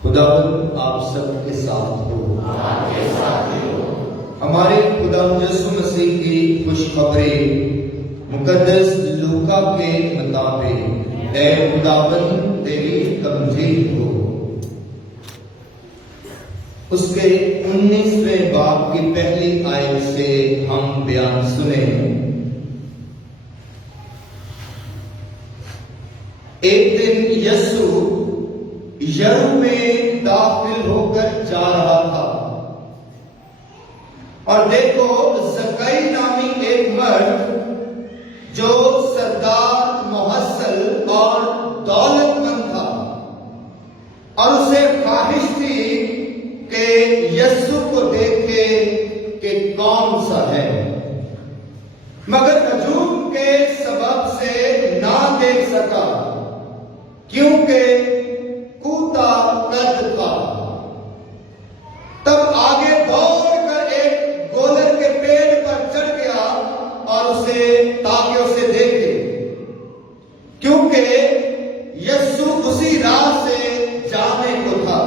خداوند آپ سب کے ساتھ ہو۔ ہمارے خدا یسوع مسیح کی خوشخبری مقدس لوکا کے مطابق اے خداوند تیری تمجید ہو۔ اس کے 19ویں باب کی پہلی آیت سے ہم بیان سنیں۔ ایک دن یسوع یرو میں داخل ہو کر جا رہا تھا، اور دیکھو زکئی نامی ایک مرد جو سردار محصل اور دولت مند تھا، اور اسے خواہش تھی کہ یسوع کو دیکھے کہ کون سا ہے، مگر ہجوم کے سبب سے نہ دیکھ سکا کیونکہ کوتا قد تھا۔ تب آگے دوڑ کر ایک گولر کے پیڑ پر چڑھ گیا اور تاکہ اسے دیکھے، کیونکہ یسوع اسی راہ سے جانے کو تھا۔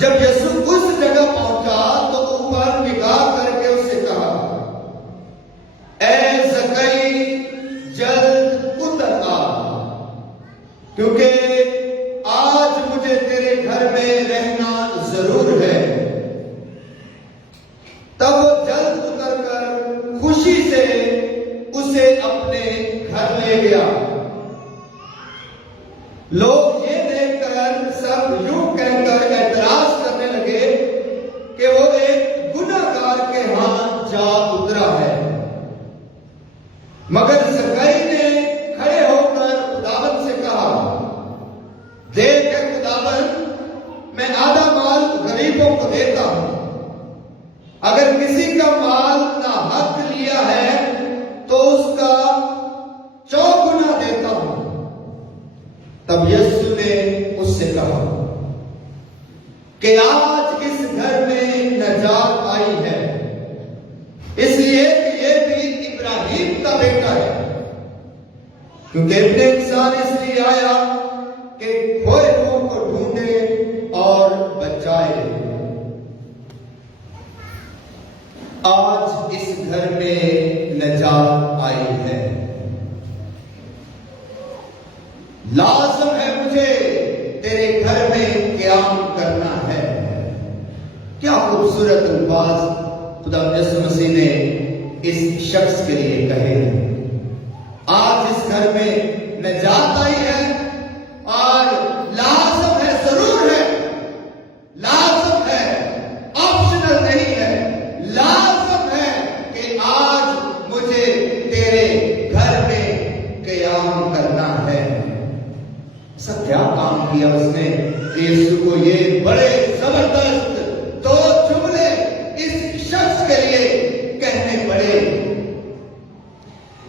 جب یسوع اس جگہ پہنچا تو اوپر نگاہ کر کے اسے کہا، اے زکئی جلد اتر آ، کیونکہ آج مجھے تیرے گھر میں رہنا ضرور ہے۔ تب وہ جلد اتر کر خوشی سے اسے اپنے گھر لے گیا۔ لوگ یہ دیکھ کر سب یوں کہہ کر اعتراض کرنے لگے کہ وہ ایک گنہگار کے ہاں جا اترا ہے۔ مگر زکئی نے کھڑے ہو کر خداوند سے کہا، دیکھ خداوند، میں آدھا مال غریبوں کو دیتا ہوں، اگر کسی کا مال ناحق لیا ہے تو اس کا 4 گنا دیتا ہوں۔ تب یسوع نے اس سے کہا کہ آج اس گھر میں نجات آئی ہے، اس لیے کہ یہ بھی ابراہیم کا بیٹا ہے، کیونکہ ابن انسان اس لیے آیا کہ کھوئے ہوئوں کو ڈھونڈے اور بچائے۔ آج اس گھر میں نجات آئی ہے۔ لازم ہے مجھے تیرے گھر میں قیام کرنا ہے۔ کیا خوبصورت الفاظ خدا یسوع مسیح نے اس شخص کے لیے کہے ہیں۔ آج اس گھر میں نجات آئی ہے اور لازم ہے، ضرور ہے، لازم ہے، آپشنل نہیں ہے، لازم ہے کہ آج مجھے تیرے گھر میں قیام کرنا ہے۔ سب کیا کام کیا اس نے کہ یسوع کو یہ بڑے زبردست 2 جملے اس شخص کے لیے کہنے پڑے۔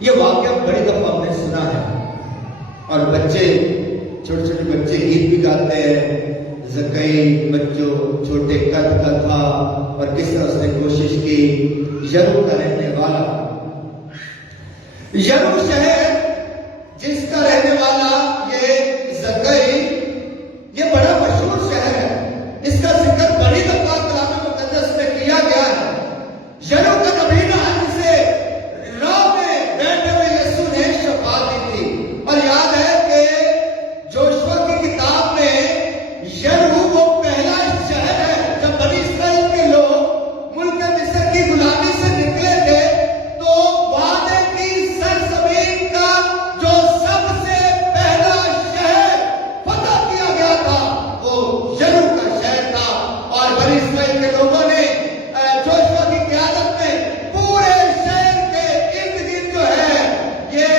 یہ واقعہ بڑی دفعہ ہم نے سنا ہے، اور بچے، چھوٹے چھوٹے بچے گیت بھی گاتے ہیں۔ زکئی بچوں چھوٹے قد کا تھا، اور کس طرح اس نے کوشش کی۔ یرو کا رہنے والا، یرو شہر جس کا رہنے والا یہ زکئی، یہ بڑا مشہور شہر ہے، اس کا ذکر بڑی دفعہ کلام مقدس میں کیا گیا ہے۔ یرو کا نبینا ہے جسے راہ میں بیٹھے ہوئے یسوع نے شفا دی تھی، اور یاد ہے کہ جوشوا کی کتاب میں یرو وہ پہلا شہر ہے جب بنی اسرائیل کے لوگ ملک مصر کی غلامی سے نکلے تھے، تو وعدے کی سرزمین کا جو سب سے پہلا شہر فتح کیا گیا تھا وہ یرو کا شہر تھا، اور بنی اسرائیل کے لوگوں نے جوشوا کی قیادت میں پورے شہر کے ارد گرد جو ہے یہ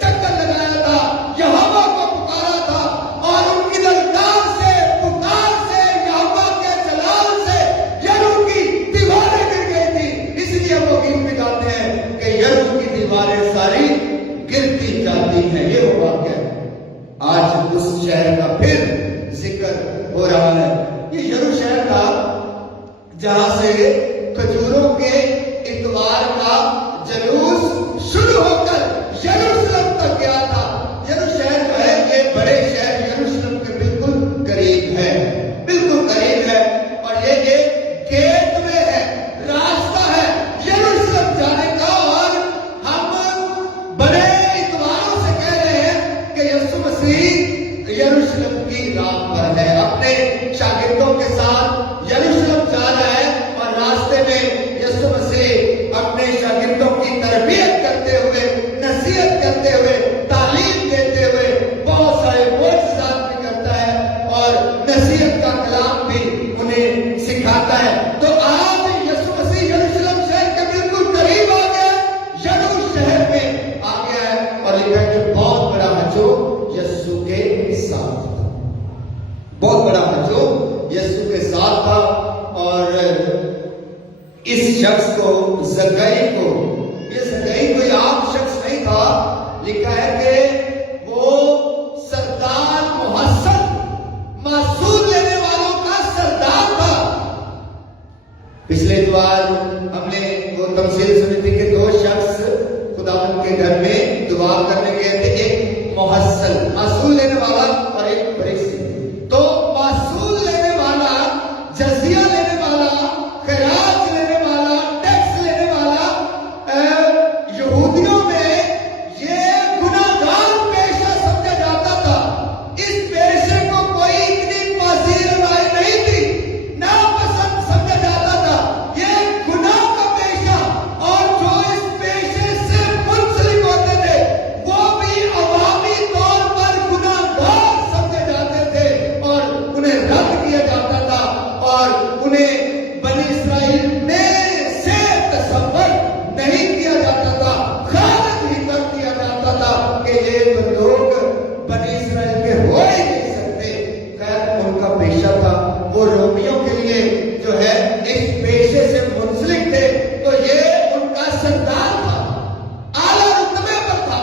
چکر لگایا تھا، یہوہ کو پکارا تھا، اور ان کی للکار سے، پکار سے، یہوہ کے جلال سے یرو کی دیواریں گر گئی تھی۔ اس لیے وہ گیت بھی گاتے ہیں کہ یرو کی دیواریں ساری گرتی جاتی ہیں۔ یہ وہ واقعہ ہے۔ آج اس شہر کا پھر ذکر ہو رہا ہے۔ یہ یرو شہر تھا جہاں سے کھجوروں کے اتوار کا جلوس شروع ہو کر یروشلم تک گیا تھا۔ یرو شہر جو ہے یہ بڑے شہر یروشلم کے یروشلم کی راہ پر ہے، اپنے شاگردوں کے ساتھ یروشلم جا رہا ہے، اور راستے میں یسوع مسیح اپنے شاگردوں کی تربیت کرتے ہوئے، نصیحت کرتے ہوئے، تعلیم دیتے ہوئے بہت سارے معجزات بھی کرتا ہے اور نصیحت کا کلام بھی انہیں سکھاتا ہے۔ تو آج یسوع مسیح یروشلم شہر کے بالکل قریب آ گیا، یروشلم شہر میں آ گیا ہے، اور لکھا ہے کہ بہت بڑا ہجوم یسوع کے ساتھ تھا، بہت بڑا ہجوم یسوع کے ساتھ تھا۔ اور اس شخص کو، زکئی کو، یہ زکئی کوئی عام شخص نہیں تھا، لکھا ہے کہ وہ سردار محسن، محصول لینے والوں کا سردار تھا۔ پچھلے اتوار ہم نے وہ تمثیل سنی تھی کہ دو شخص خداوند کے گھر میں دعا کرنے گئے تھے، ایک محصول لینے والا اور ایک فریسی۔ تو محصول لینے والا، جزیہ لینے والا، خراج لینے والا، ٹیکس لینے والا، یہودیوں میں یہ گناہگار پیشہ سمجھا جاتا تھا۔ اس پیشے کو کوئی اتنی پذیر رائے نہیں تھی، ناپسند سمجھا جاتا تھا، یہ گناہ کا پیشہ، اور جو اس پیشے سے منسلک ہوتے تھے وہ بھی عوامی طور پر گناہگار سمجھے جاتے تھے، اور انہیں رد کیا جاتا تھا، اور انہیں بنی اسرائیل میں سے تصور نہیں کیا جاتا تھا، خارج ہی کر دیا جاتا تھا کہ یہ تو لوگ بنی اسرائیل کے ہو ہی نہیں سکتے۔ خیر ان کا پیشہ تھا، وہ رومیوں کے لیے جو ہے اس پیشے سے منسلک تھے، تو یہ ان کا سردار تھا، اعلیٰ رتبے پر تھا،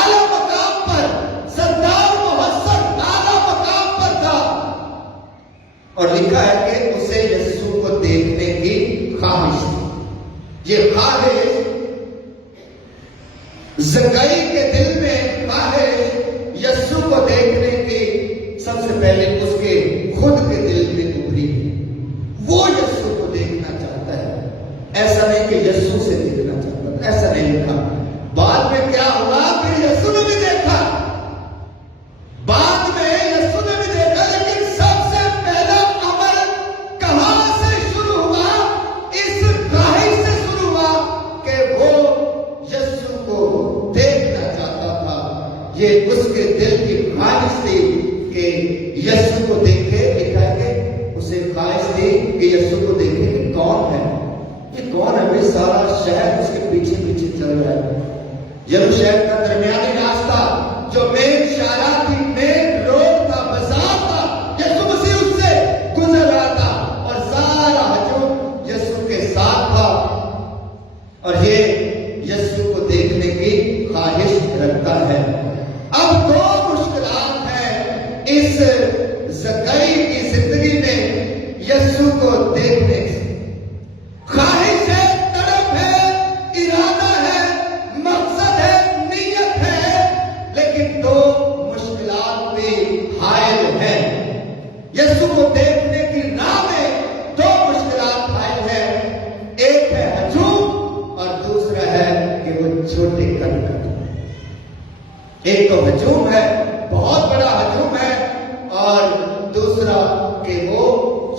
اعلیٰ مقام پر، سردار محسن اعلیٰ مقام پر تھا۔ اور لکھا ہے کہ اسے یسوع کو دیکھنے کی خواہش تھی۔ یہ خواہش زکئی کے دل میں، خواہش یسوع کو دیکھنے کی سب سے پہلے اس کے خود کے دل میں ابھری ہے۔ وہ یسوع کو دیکھنا چاہتا ہے، ایسا نہیں کہ یسوع سے دیکھنا چاہتا ہے، ایسا نہیں لکھا۔ بعد میں کیا ہوا کہ یسوع نے بھی دیکھا، بعد میں یسوع نے بھی دیکھا، لیکن سب سے پہلا عمل کہاں سے شروع ہوا؟ اس خواہش سے شروع ہوا کہ وہ یسوع کو دیکھنا چاہتا تھا۔ یہ اس کے دل کی خواہش تھی کہ یسوع کو دیکھے۔ لکھا ہے کہ اسے خواہش تھی کہ یسوع کو دیکھے کہ کون ہے، یہ کون ہے؟ بھائی سارا شہر اس کے پیچھے پیچھے چل رہا ہے۔ یروشلم شہر کا درمیانی راستہ جو مین شاہراہ تھی، مین روڈ تھا، بازار تھا، یسوع مسیح اس سے گزر رہا تھا، اور سارا ہجوم یسوع کے ساتھ تھا، اور یہ یسوع کو دیکھنے کی خواہش رکھتا ہے۔ اب دو مشکلات ہیں اس زکئی کی زندگی میں یسوع کو دیکھنے کی۔ خواہش ہے، طلب ہے، ارادہ ہے، مقصد ہے، نیت ہے، لیکن دو مشکلات بھی حائل ہیں۔ یسوع کو دیکھنے کی راہ میں دو مشکلات حائل ہیں، ایک ہے ہجوم اور دوسرا ہے کہ وہ چھوٹے قد کا۔ ایک تو ہجوم ہے، بہت بڑا ہجوم ہے، اور دوسرا کہ وہ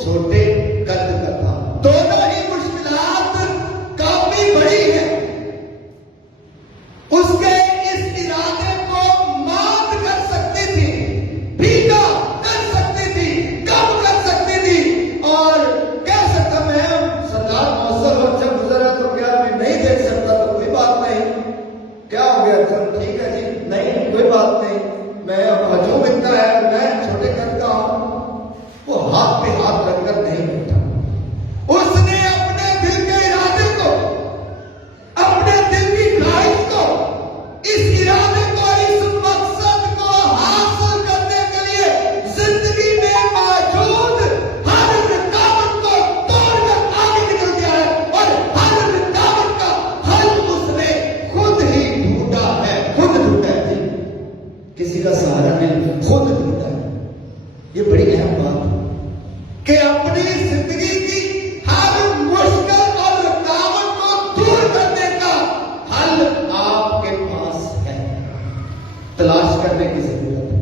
چھوٹے قد کا تھا۔ دونوں ہی مشکلات کافی بڑی ہیں، اس کے اس ارادے کو مات کر سکتی تھی، پھیکا کر سکتی تھی، کم کر سکتی تھی، اور کہہ سکتا میں سردار محسن وقت جب گزرا تو کیا میں نہیں دیکھ سکتا، تو کوئی بات نہیں، کیا ہو گیا؟ چل ٹھیک ہے جی، نہیں کوئی بات نہیں، میں اب ہجوم اتنا ہے، میں چھوٹے قد کا ہوں۔ وہ ہاتھ پہ ہاتھ رکھ کر نہیں بیٹھا، اس نے اپنے دل کے ارادے کو، اپنے دل کی خواہش کو، اس ارادے کو، اس مقصد کو حاصل کرنے کے لیے زندگی میں موجود ہر رکاوٹ کو توڑ کر آگے نکل گیا ہے، اور ہر رکاوٹ کا حل اس نے خود ہی ڈھونڈا ہے، خود ڈھونڈا ہے جی، کسی کا سہارا نہیں، خود ڈھونڈا ہے۔ یہ بڑی اہم بات ہے کہ اپنی زندگی کی ہر مشکل اور رکاوٹ کو دور کرنے کا حل آپ کے پاس ہے، تلاش کرنے کی ضرورت ہے،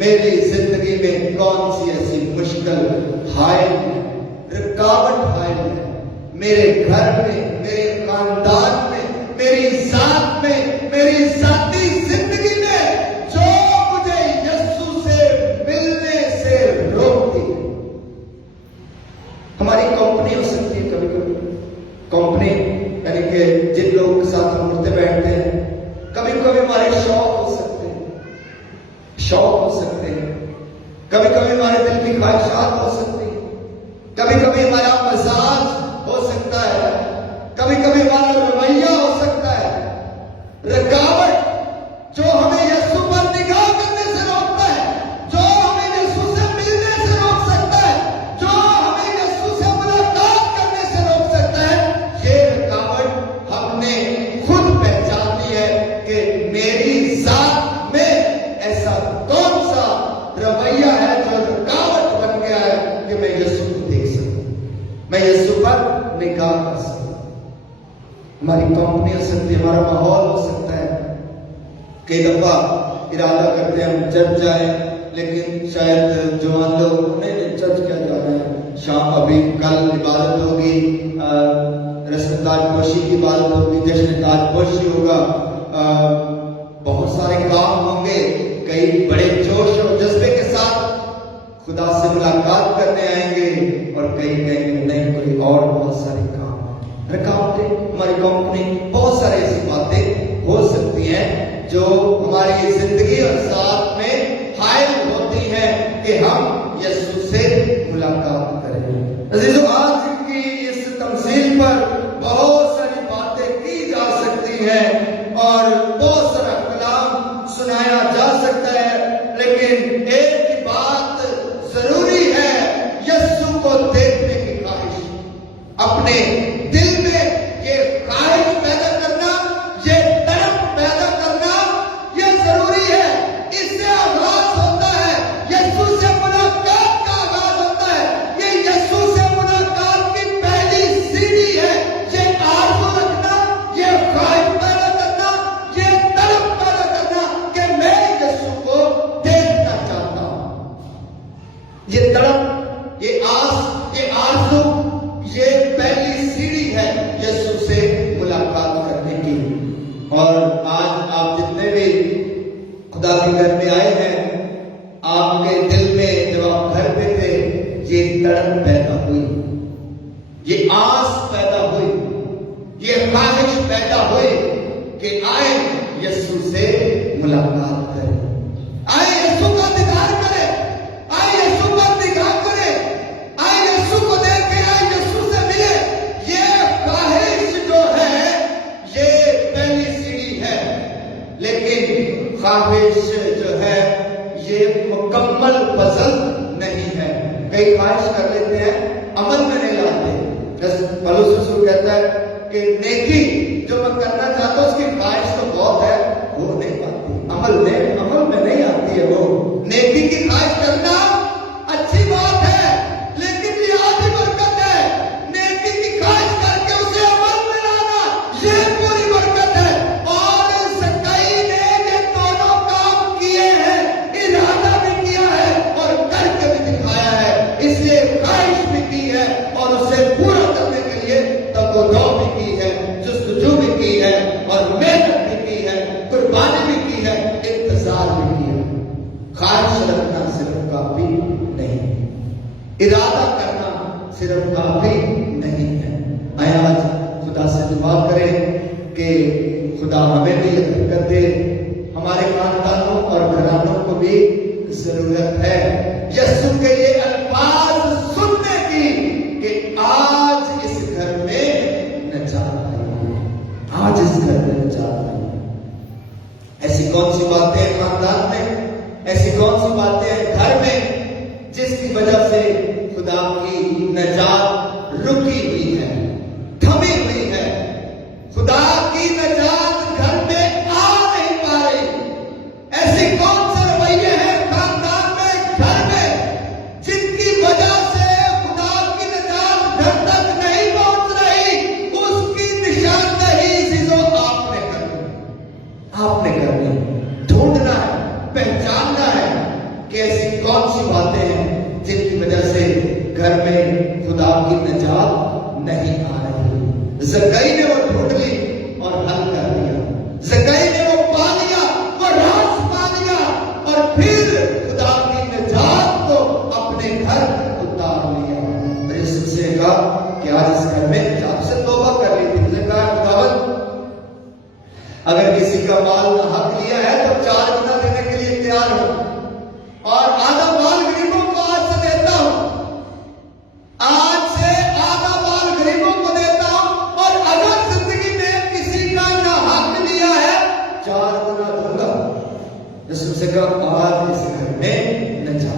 میری زندگی میں کون سی ایسی مشکل حائل ہے، رکاوٹ حائل ہے میرے گھر میں، میرے خاندان میں، میری ذات میں، میری ذاتی زندگی میں، جو مجھے یسوع سے ملنے سے روکتی ہے۔ ہماری کمپنی ہو سکتی ہے کبھی کبھی، کمپنی یعنی کہ جن لوگوں کے ساتھ ہم اٹھتے بیٹھتے ہیں، کبھی کبھی ہمارے شوق ہو سکتے ہیں، شوق ہو سکتے ہیں، کبھی کبھی ہمارے دل کی خواہشات ہو سکتی ہیں، کبھی کبھی ہمارا مزاج ہو سکتا ہے، کبھی کبھی ہمارا رویہ ہو سکتا ہے۔ رکاوٹ جو ہمیں یسوع پر نگاہ کرنے سے روکتا ہے، جو ہمیں یسوع سے ملنے سے روک سکتا ہے، جو ہمیں یسوع سے ملاقات کرنے سے روک سکتا ہے، یہ رکاوٹ ہم نے خود پہچان لی ہے کہ میری ذات میں ایسا کون سا رویہ ہے جو رکاوٹ بن گیا ہے کہ میں یسوع کو دیکھ سکوں، میں یسوع پر نگاہ کر سکوں۔ ہماری کمپنی ہو سکتی ہے، ہمارا ماحول ہو سکتا ہے۔ کئی دفعہ ارادہ کرتے ہیں ہم چرچ جائیں، لیکن شاید جوان لوگ نہیں چرچ کیا جانا ہے، شام ابھی کل عبادت ہوگی، رسم تاج پوشی کی عبادت ہوگی، جشن تاج پوشی ہوگا، بہت سارے کام ہوں گے، کئی بڑے جوش اور جذبے کے ساتھ خدا سے ملاقات کرنے آئیں گے، اور کئی کہیں گے نہیں کوئی اور بہت سارے کام، رکاوٹیں ہماری کمپنی، بہت سارے ایسی باتیں ہو سکتی ہیں جو ہماری زندگی اور ذات میں حائل ہوتی ہیں کہ ہم یسوع سے ملاقات کریں۔ عزیزو، آج کی اس تمثیل پر بہت ساری باتیں کی جا سکتی ہیں اور بہت سارا کلام سنایا جا سکتا ہے، لیکن ایک ہی بات ضروری ہے، یسوع کو دیکھنے کی خواہش، اپنے دل میں یہ خواہش پیدا کرنا، یہ طلب پیدا کرنا، یہ ضروری ہے۔ اس سے آغاز ہوتا ہے، یسوع سے ملاقات کا آغاز ہوتا ہے، یہ یسوع سے ملاقات کی پہلی سیڑھی ہے۔ یہ آرزو رکھنا، یہ خواہش پیدا کرنا، یہ طلب پیدا کرنا کہ میں یسوع کو دیکھنا چاہتا ہوں۔ یہ طلب، یہ آس، یہ آرزو، یہ پہلی سیڑھی ہے یسوع سے ملاقات کرنے کی۔ اور آج آپ جتنے بھی خدا کے گھر میں آئے ہیں، آپ کے دل میں جب آپ گھر پہ تھے، یہ تڑپ پیدا ہوئی، یہ آس پیدا ہوئی، یہ خواہش پیدا ہوئی کہ آئے یسوع سے ملاقات کریں، آئے یسوع کا دیدار کریں، آئے یسوع پر نگاہ کریں، آئے یسوع کو دیکھیں، آئے یسوع سے ملے۔ یہ خواہش جو ہے یہ پہلی سیڑھی ہے، لیکن خواہش جو ہے یہ مکمل فضل نہیں ہے۔ کئی خواہش کر لیتے ہیں، عمل میں نہیں لاتے۔ جیسے پولس رسول کہتا ہے کہ نیکی جو میں کرنا چاہتا ہوں اس کی خواہش تو بہت ہے، وہ نہیں پاتی، عمل میں نہیں آتی ہے۔ وہ نیکی کی خواہش کرنا اچھی بات ہے، لیکن یہ آدھی برکت ہے۔ نیکی کی خواہش کر کے اسے عمل میں لانا، یہ پوری برکت ہے۔ اور زکئی نے یہ دونوں کام کیے ہیں، ارادہ بھی کیا ہے اور کر کے بھی دکھایا ہے۔ اس لیے خواہش بھی کی ہے اور اسے پورا کرنے کے لیے تگودو بھی کی ہے، جستجو بھی کی ہے اور محنت بھی کی ہے، قربانی بھی کی ہے، انتظار بھی کیا ہے۔ خواہش رکھنا صرف کافی نہیں، ارادہ کرنا صرف کافی نہیں ہے۔ آئے آج خدا سے دعا کریں کہ خدا ہمیں بھی یہ برکت دے، ہمارے خاندانوں اور گھرانوں کو بھی ضرورت ہے یسوع کے یہ الفاظ سننے کی کہ آج اس گھر میں نجات آئی، آج اس گھر میں نجات آئی۔ ایسی کون سی باتیں ہیں خاندان میں، ایسی کون سی باتیں ہیں گھر میں جس کی وجہ سے خدا کی نجات رکی ہوئی ہے، تھمی ہوئی ہے، خدا کی نجات گھر میں آ نہیں پا رہی؟ ایسی کون سے رویے ہیں خاندان میں، گھر میں، جن کی وجہ سے خدا کی نجات گھر تک نہیں پہنچ رہی؟ اس کی نشاندہی چیزوں آپ نے کرنی، آپ نے کرنی، ڈھونڈنا ہے، پہچاننا ہے کہ کہ ایسی کون سی باتیں ہیں جن کی وجہ سے گھر میں خدا کی نجات نہیں آ رہی. زکئی نے وہ ڈھونڈ لی اور حل کر دیا. زکئی نے وہ پا لیا، وہ راز پا لیا، اور پھر خدا کی نجات کو اپنے گھر اتار لیا. اور یسوع سے کہا کہ آج اس گھر میں جب سے توبہ کر لی تھی. نے کہا خداوند اگر کسی کا مال نہ حق لیا ہے تو 4 گنا دینے کے لیے تیار ہوں، اور آدھا مال غریبوں کو آج سے دیتا ہوں. آج سے آدھا مال غریبوں کو دیتا ہوں، اور اگر زندگی میں کسی کا نہ حق لیا ہے 4 گنا دوں گا. یسوع سے کہا آج اس گھر میں نہ جا.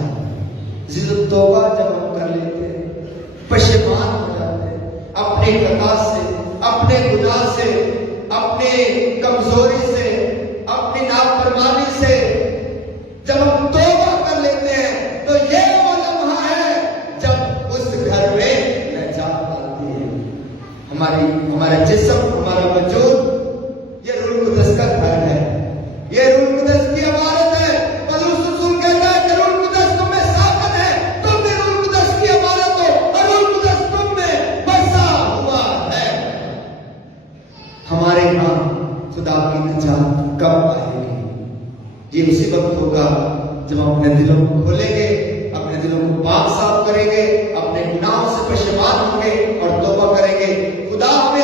توبہ جب ہم کر لیتے ہیں، پشیمان ہو جاتے ہیں اپنے خطا سے، اپنے گناہ سے، اپنے کمزوری سے، اپنی نافرمانی سے جب ہم توبہ کر لیتے ہیں تو یہ وہ لمحہ ہے جب اس گھر میں نجات آتی ہے. ہمارا جسم، ہمارا وجود یہ روح القدس کا گھر ہے، یہ روح القدس کی عمارت ہے. پولس رسول کہتا ہے کہ روح القدس تم میں ساکن ہے، تم بھی روح القدس کی عمارت ہو، اور روح القدس تم میں بسا ہوا ہے. ہمارے ہاں خدا کی نجات کب آئے گی؟ یہ اسی وقت ہوگا جب ہم اپنے دلوں کو کھولیں گے، اپنے دلوں کو پاک صاف کریں گے، اپنے گناہوں سے پشیمان ہوں گے اور توبہ کریں گے. خدا ہمیں